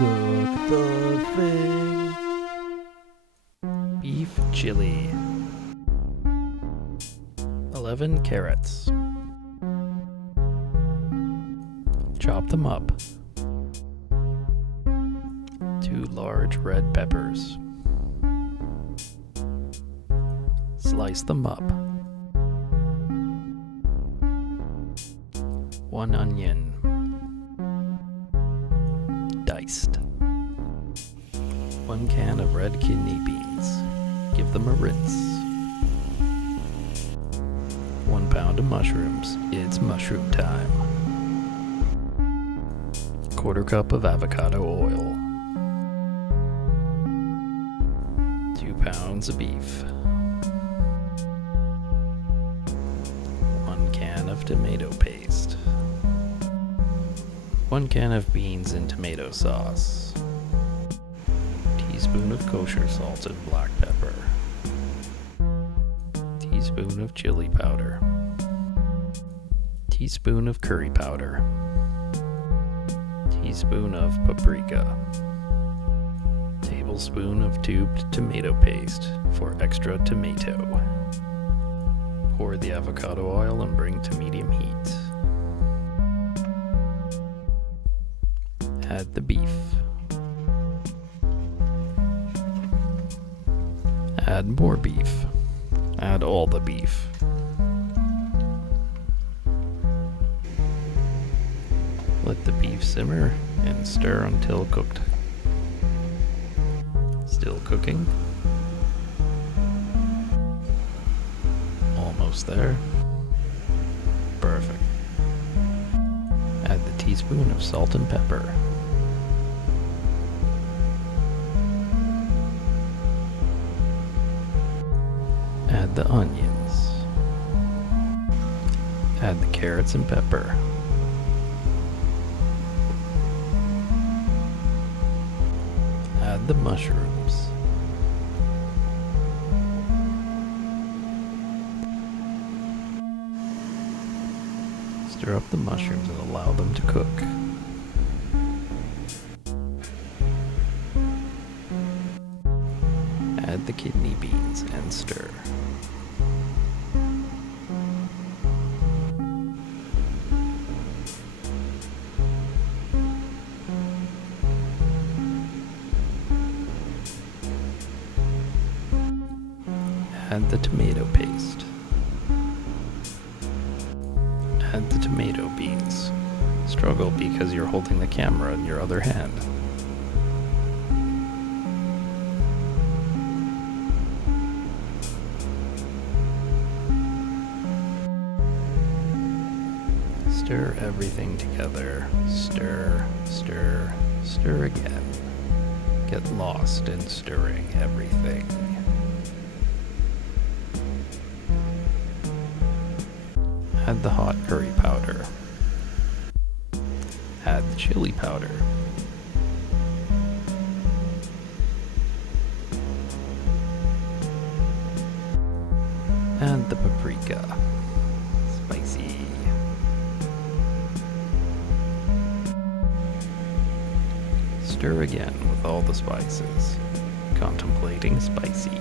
Cook the thing. Beef chili. 11 carrots. Chop them up. 2 large red peppers. Slice them up. 1 onion. Diced. 1 can of red kidney beans. Give them a rinse. 1 pound of mushrooms. It's mushroom time. 1/4 cup of avocado oil. 2 pounds of beef. 1 can of tomato paste. 1 can of beans and tomato sauce. Teaspoon of kosher salt and black pepper. Teaspoon of chili powder. Teaspoon of curry powder. Teaspoon of paprika. Tablespoon of tubed tomato paste for extra tomato. Pour the avocado oil and bring to medium heat. Add the beef. Add more beef. Add all the beef. Let the beef simmer and stir until cooked. Still cooking. Almost there. Perfect. Add the teaspoon of salt and pepper. Add the onions. Add the carrots and pepper. Add the mushrooms. Stir up the mushrooms and allow them to cook. Add the kidney beans and stir. Add the tomato paste. Add the tomato beans. Struggle because you're holding the camera in your other hand. Stir everything together. Stir, stir, stir again. Get lost in stirring everything. Add the hot curry powder. Add the chili powder. Add the paprika. Spicy. Stir again with all the spices. Contemplating spicy.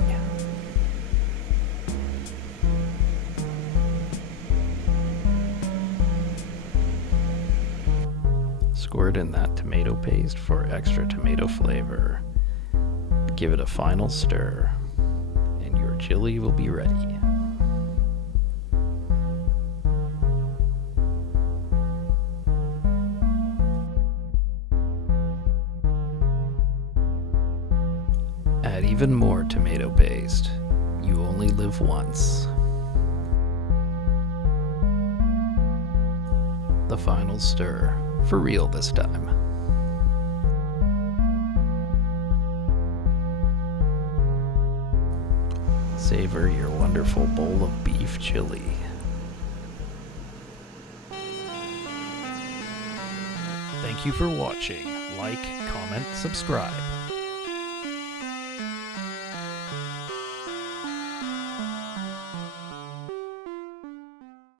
Squirt in that tomato paste for extra tomato flavor. Give it a final stir, and your chili will be ready. Add even more tomato paste. You only live once. The final stir. For real this time. Savor your wonderful bowl of beef chili. Thank you for watching. Like, comment, subscribe.